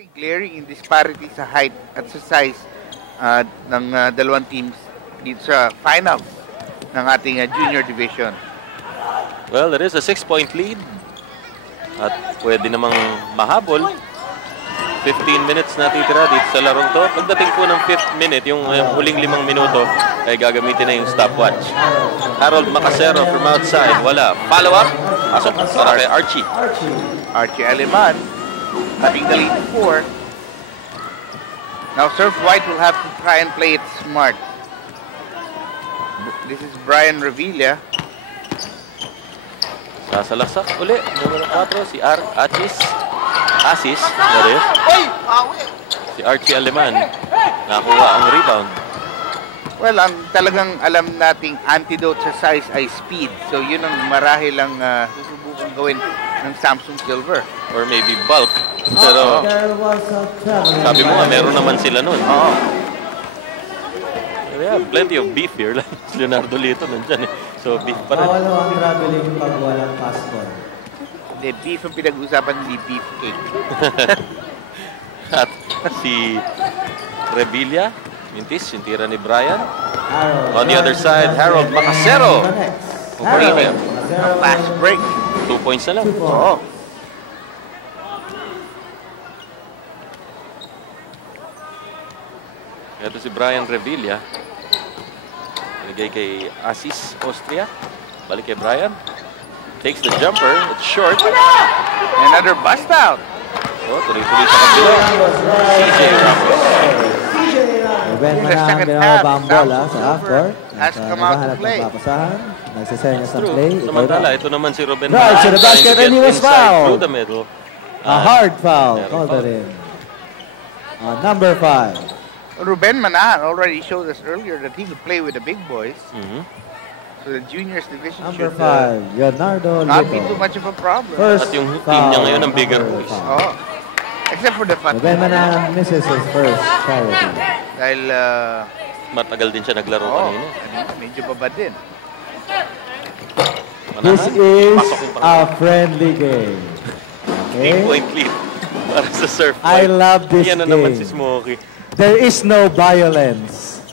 Very glaring in disparity sa height at sa size ng dalawang teams dito sa finals ng ating junior division. Well, there is a 6-point lead at pwede namang mahabol. 15 minutes na titira dito sa larong to. Pagdating po ng 5th minute, yung huling 5 minuto, ay gagamitin na yung stopwatch. Harold Macasero from outside. Wala. Follow-up. Pasok para kay Archie. Archie Aleman having the lead 4. Now Surf White will have to try and play it smart. This is Brian Revilla. Sasalaksak uli. Numero 4, si Asis. Si Archie Aleman. Nakuha ang rebound. Well, ang talagang alam nating antidote sa size ay speed. So yun ang marahil ang susubukan gawin ng Samsung Silver. Or maybe bulk. Pero sabi mo nga, meron naman sila nun. Yeah, plenty of beef here. Leonardo Lito nandyan eh. So beef pa rin. Bawal ang traveling pag walang passport. Hindi, beef ang pinag-usapan, hindi beef cake. At si Revilla, mintis, yung tira ni Brian. On the other side, Harold Macasero. A fast break. 2 points na lang. Oo. Ito si Brian Revilla. Nagay kay Asis Austria. Balik kay Brian. Takes the jumper. It's short. Another bust out. Oh, tuloy-tuloy sa kabila. CJ Ramos. Ruben Manahan binababa ang bola sa half-court. Has come out to play. Nagsisenyas ng play. Samantala, ito naman si Ruben Drive to the basket and he was fouled. Through the middle. A hard foul. Called it in. Number 5. Ruben Manahan already showed us earlier that he could play with the big boys. So the juniors division Number should 5, Leonardo not be Lito. too much of a problem. First At yung team niya ngayon ang bigger foul. boys. Oh. Except for the fat. Ruben Manahan misses his first charity. Dahil Matagal din siya naglaro kanina. medyo baba din. This is a friendly game. Okay? 8-point lead para sa Surf I White. love this Yan na naman si game. Smokey. There is no violence.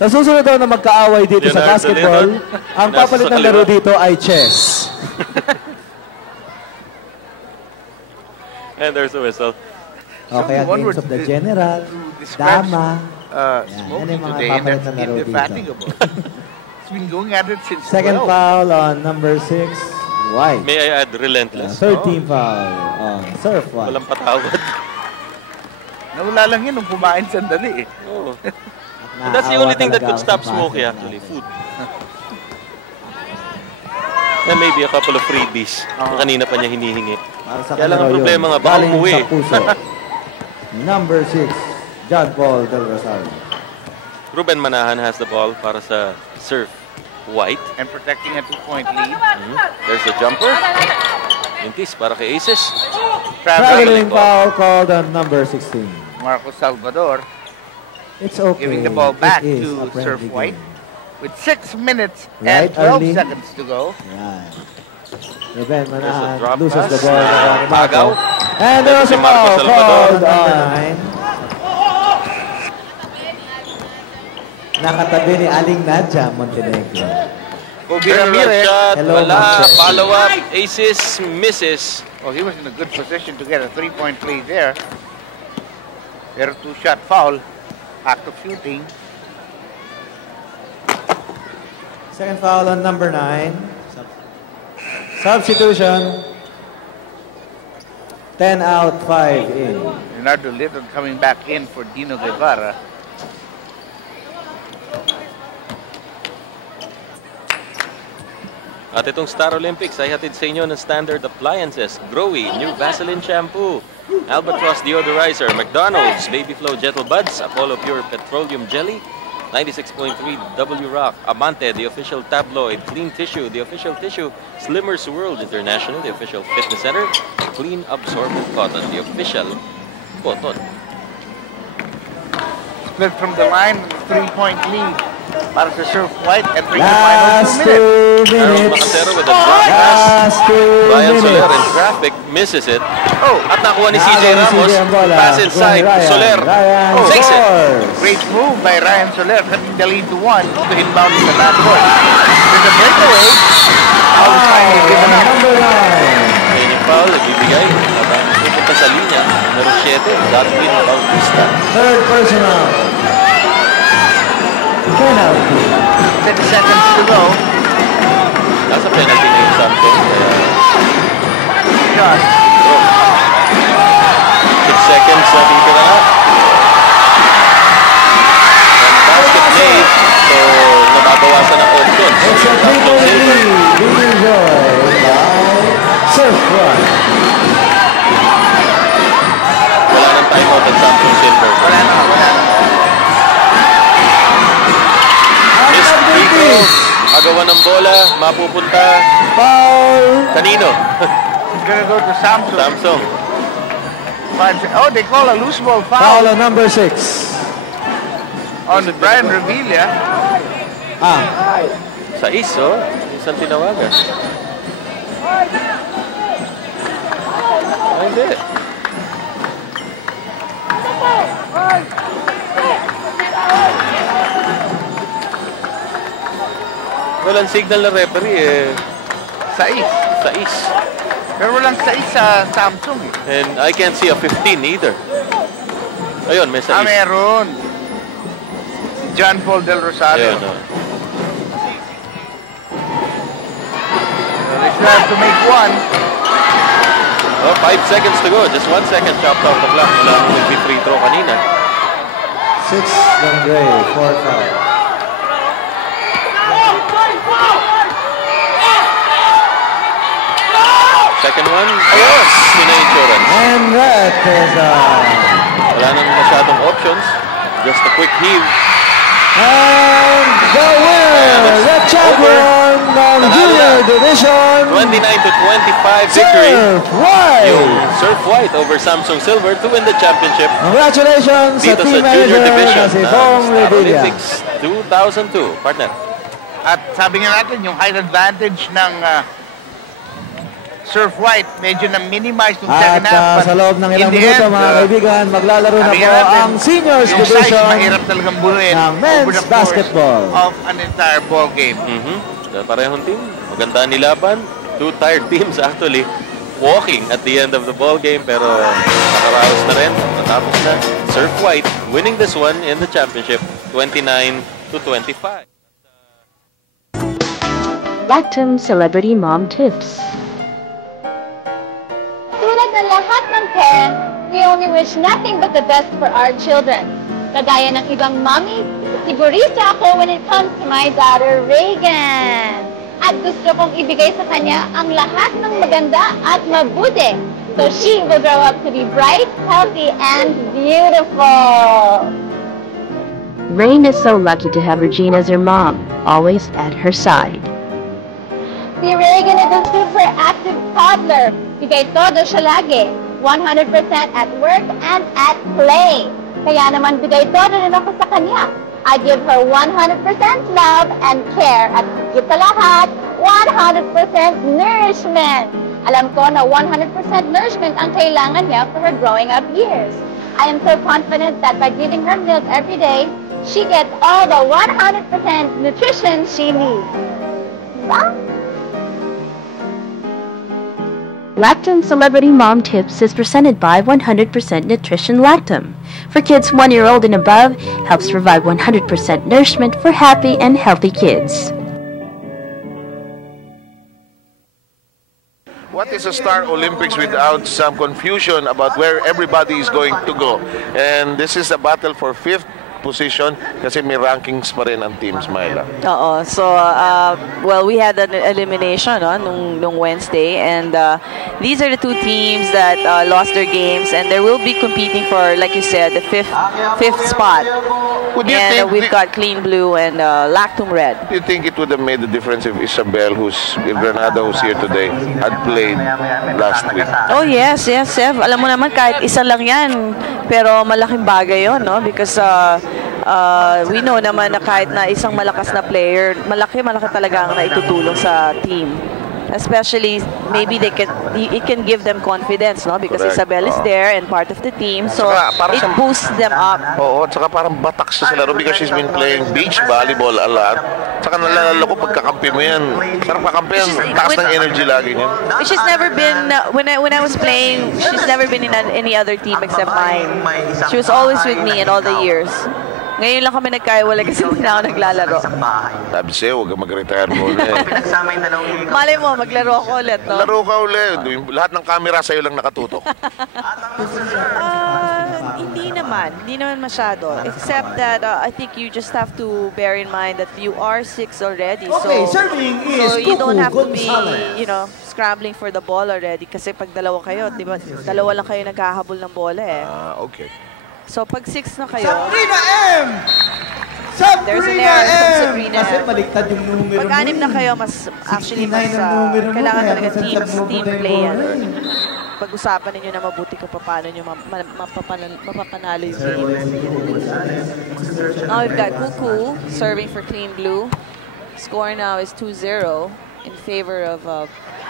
Sa susunod daw na magkaaway dito sa Leonardo basketball, Lito. ang papalit ng laro dito ay chess. And there's a whistle. Okay, ang Someone games of the would general, describe dama. Smokey yan yung mga today, and papalit that's ng laro dito. indefatigable. He's been going at it since Second 12. foul on number 6, White. May I add relentless? 13 foul on Surf White. Walang patawad. Nawala lang yun nung kumain sandali eh. Oh. That's the only thing that could stop Smokey actually, food. And maybe a couple of freebies na kanina pa niya hinihingi. Kaya lang ang problema nga, baka umuwi. Number 6, John Paul Del Rosario. Ruben Manahan has the ball para sa Surf White. And protecting a 2-point lead. There's the jumper. Mintis para kay Aces. Traveling foul called on number 16. Marcos Salvador It's okay. giving the ball back It is to a friendly Surf White game. with 6 minutes Right, and 12 Arlene? seconds to go. Yan. Ruben Manahan drop loses pass. the ball. Pagaw. And there was a Si Marcos foul Salvador. called on 9. Nakatabi ni Aling Nadia Montenegro. Kobe Turnaround Ramirez. shot. Hello, Wala. Marcos. Follow up. Aces misses. Well, he was in a good position to get a 3-point lead there. Pero 2-shot foul. Act of shooting. Second foul on number 9. Substitution. 10 out, 5 in. Leonardo Lito coming back in for Dino Guevara. At itong Star Olympics ay hatid sa inyo ng Standard Appliances, Growy, New Vaseline Shampoo, Albatross Deodorizer, McDonald's, Baby Flow Gentle Buds, Apollo Pure Petroleum Jelly, 96.3 W Rock, Amante, the official tabloid, Clean Tissue, the official tissue, Slimmers World International, the official fitness center, Clean Absorbent Cotton, the official cotton. Split from the line, 3-point lead para sa Surf White entering the final Last 2 minutes. 2 Aaron minutes. Macatero with a drop pass. Last 2 Ryan Soler in minutes. traffic misses it. Oh, At nakuha ni CJ Nakakuha Ramos. CJ ang bola. Pass inside. Ryan. Soler. Ryan Takes it. scores. great move by Ryan Soler, cutting the lead to 1 to inbound in the last court. There's a breakaway. Foul is finally given up. Number 9. Ayun yung foul. Nagbibigay. At ang pupunta sa linya. Number 7. Godwin Bautista. Third personal. Penalty. 30 seconds to go. Nasa penalty na yung Santos. Kaya Shot. 6 seconds na titira na. And basket made. So, nababawasan ang options. It's a 3-point lead. Being enjoyed by Surf White. Wala ng timeout at Samsung Silver. Wala na. Missed free throw. Agawan ng bola. Mapupunta. Foul. Kanino? It's gonna go to Samsung. Samsung. Oh, they call a loose ball Foul foul on number 6. on Brian Revilla. Sa iso. Isang tinawagan. Ay, hindi. Walang signal na referee eh. Sais. Sa is. Pero walang sais sa Samsung eh. And I can't see a 15 either. Ayun, may sa is. Meron. Si John Paul Del Rosario. Ayun, oh. They still have to make one. Oh, 5 seconds to go. Just 1 second chopped off the clock. Wala nang nag-free throw kanina. 6 Gray. 4 foul. Second one. Ayos! Pina insurance. And that is Wala nang masyadong options. Just a quick heave. and the winner, the champion of junior division, 29-25 victory. Surf White. Yung Surf White over Samsung Silver to win the championship Congratulations sa dito sa team junior manager division na si ng Bong Star Revilla. Olympics 2002. Partner. At sabi nga natin, yung height advantage ng Surf White, medyo na-minimize yung At second half. but sa loob ng ilang in the minuto end, mga kaibigan, maglalaro na sabi po nga natin, ang seniors yung size, division mahirap talagang bunuin ng men's over the basketball. course of an entire ball game. Parehong team. Maganda nilaban. Two tired teams actually walking at the end of the ball game pero nakaraos na rin. Natapos na. Surf White winning this one in the championship 29-25. Lactum Celebrity Mom Tips. Tulad ng lahat ng parents, we only wish nothing but the best for our children. Kagaya ng ibang mommy, sigurista ako when it comes to my daughter, Reagan. At gusto kong ibigay sa kanya ang lahat ng maganda at mabuti. So she will grow up to be bright, healthy, and beautiful. Rain is so lucky to have Regina as her mom, always at her side. Si Reagan is a super active toddler. Bigay todo siya lagi. 100% at work and at play. Kaya naman bigay todo rin ako sa kanya. I give her 100% love and care at higit sa lahat, 100% nourishment. Alam ko na 100% nourishment ang kailangan niya for her growing up years. I am so confident that by giving her milk every day, she gets all the 100% nutrition she needs. Diba? Lactum Celebrity Mom Tips is presented by 100% Nutrition Lactum. For kids 1 year old and above, helps provide 100% nourishment for happy and healthy kids. What is a Star Olympics without some confusion about where everybody is going to go? And this is a battle for 5th position kasi may rankings pa rin ang teams, Myla. Oo. So, well, we had an elimination nung Wednesday, and these are the two teams that lost their games, and they will be competing for, like you said, the fifth spot. Would you And think we've got Clean Blue and Lactum Red. Do you think it would have made a difference if Isabel, Granada, who's here today, had played last week? Oh, yes, Seth. Alam mo naman, kahit isa lang yan, pero malaking bagay yun, no? Because we know naman na kahit na isang malakas na player, malaki talaga ang naitutulong sa team. Especially, maybe it can give them confidence, no? Because Correct. Isabel is there and part of the team, so Saka, it boosts them up. Oo, at saka parang batak siya sa laro because she's been playing beach volleyball a lot. Saka nalalala ko pagkakampi mo yan. Sarap kakampi yan. Taas ng energy lagi niya. She's never been, when I was playing, she's never been in any other team except mine. She was always with me in all the years. Ngayon lang kami nagkaiwalay kasi hindi na ako naglalaro. Sabi sa'yo, huwag kang mag-retire mo ulit. Malay mo, maglaro ako ulit, no? Laro ka ulit. Lahat ng camera sa'yo lang nakatutok. Hindi naman masyado. Except that I think you just have to bear in mind that you are 6 already. Okay, so, serving is so you don't have to be, Gonzalez. scrambling for the ball already. Kasi pag dalawa kayo, di ba, dalawa lang kayo naghahabol ng bola eh. Okay. So pag 6 na kayo, Sabrina M! there's an Sabrina error from M! Sabrina Kasi M. baliktad yung numero Pag 6 na kayo, mas actually 69 mas ang numero mo, kailangan kaya talaga masasab mo team pa play yung yan. ball. Pag-usapan ninyo na mabuti kung paano nyo mapapanalo yung game. Now we've got Kuku serving for Clean Blue. Score now is 2-0 in favor of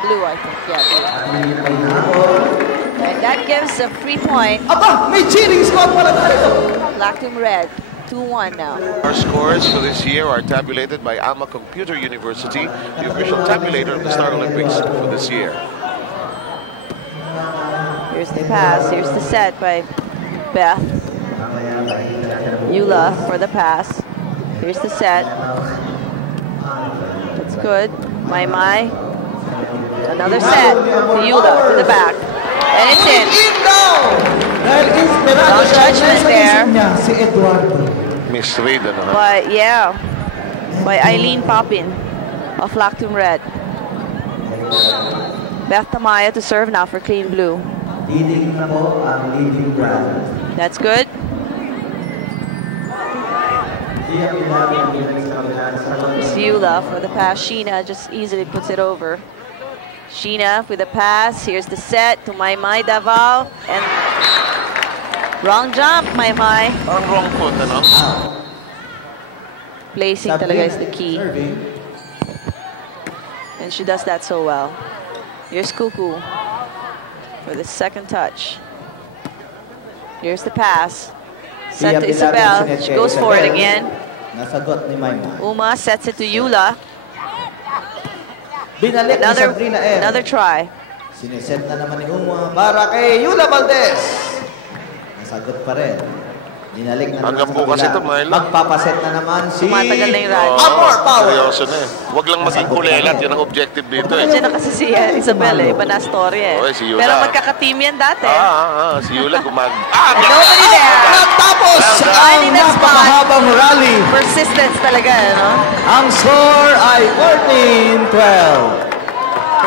Blue, I think. Yeah, Blue. And that gives a free point. Aba, may cheating squad pala tayo! Lactum Red, 2-1 now. Our scores for this year are tabulated by Alma Computer University, the official tabulator of the Star Olympics for this year. Here's the pass. Here's the set by Beth. Eula for the pass. Here's the set. That's good. Mai. Another set to Eula to the back. And it's in. Dahil inspirado No siya judgment sa there. isip niya, si Eduardo. Misread, ano? But yeah, by Eileen Poppin of Lactum Red. Beth Tamaya to serve now for Clean Blue. Leading na po ang leading brand. That's good. Eula for the pass. Sheena just easily puts it over. Sheena with the pass. Here's the set to Mai Davao. And wrong jump, Mai. Ang wrong foot, ano? Placing talaga is the key. Serving. And she does that so well. Here's Kuku for the second touch. Here's the pass. Set to Isabel. She goes for it again. Nasagot ni Maymay. Uma sets it to Eula. Binalik ni Sabrina M. Another try. Sineset na naman ni Uma para kay Eula Valdez. Nasagot pa rin. Dinalik na Hanggang naman sa bukas kabila. ito, Myla. Magpapaset na naman si Tumatagal na yung rally. Amor Power. Seryoso na eh. Huwag lang maging kulelat. Yan ang objective dito eh. Nandiyan na kasi si Isabel eh. Iba na story eh. Okay, si Eula. Pero magkaka-team yan dati. Si Eula gumag... And nobody there. Natapos ang Finding that spot. napakahabang rally. Persistence talaga, no? Ang score ay 14-12.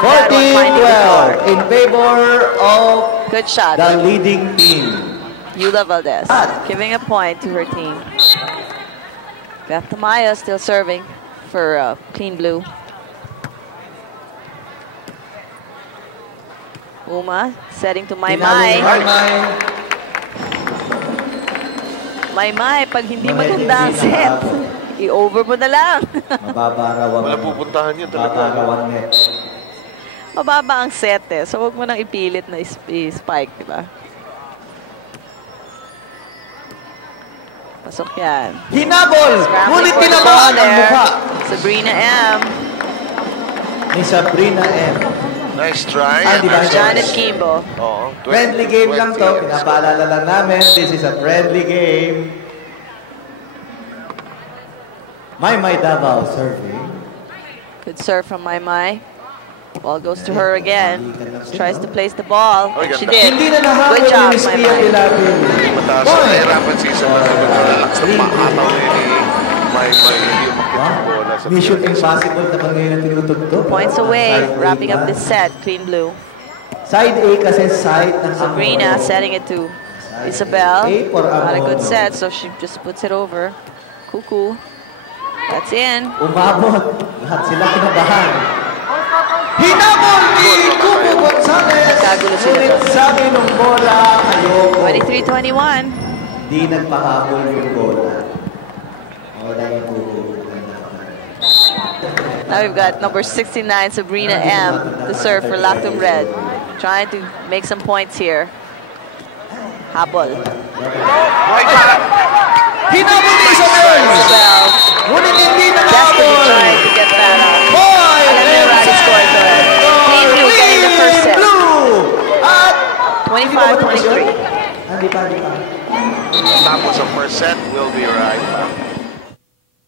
14-12 in favor of Good shot. the leading team. Eula Valdez giving a point to her team. Beth Tamaya still serving for Clean Blue. Uma setting to Mai. Mai, pag hindi maganda ang set, i-over mo na lang. Mababarawang. Wala pupuntahan yun talaga. Mababarawang net. Mababa ang set eh. So, huwag mo nang ipilit na i-spike, di ba? Pasok yan. Hinabol! Scrambling Ngunit for the tinamaan ball ang there. mukha Sabrina M. ni Sabrina M. Nice try. Ay, di ba? Janet Kimbo. Oo. Friendly game lang to. Pinapaalala lang namin. This is a friendly game. Maymay Davao serving. Good serve from Mai. Ball goes to her again. Tries to place the ball. Ay, She ganda. did. Hindi na nahabol Good job, ni Miss Pia Mai. Pilabil. Mataas na Point. nahirapan si Isabel. Malalakas na pakataw ni may hindi umakit ang bola sa Mission field. impossible naman ngayon ang tinutugtog. Points away. Side A Wrapping up ba? this set. Clean Blue. Side A kasi side ng Sabrina Amor. setting it to Isabel. A for Not a good Amor. set, so she just puts it over. Kuku. That's in. Umabot. Lahat sila kinabahan. Hinabol ni Kuko Gonzalez. Nagkagulo sila Ngunit doon. sabi nung bola, ayoko. 23-21. Di nagpahabol yung bola. Now we've got number 69, Sabrina M, to serve for Lactum Red. Trying to make some points here. Habol. Hinabol ni Isabel! Isabel. Ngunit hindi na Desperately trying to get that Alameda Rally score to it. Clean blue getting the first set. At 25-23. Hindi pa. Tapos ang first set will be right back.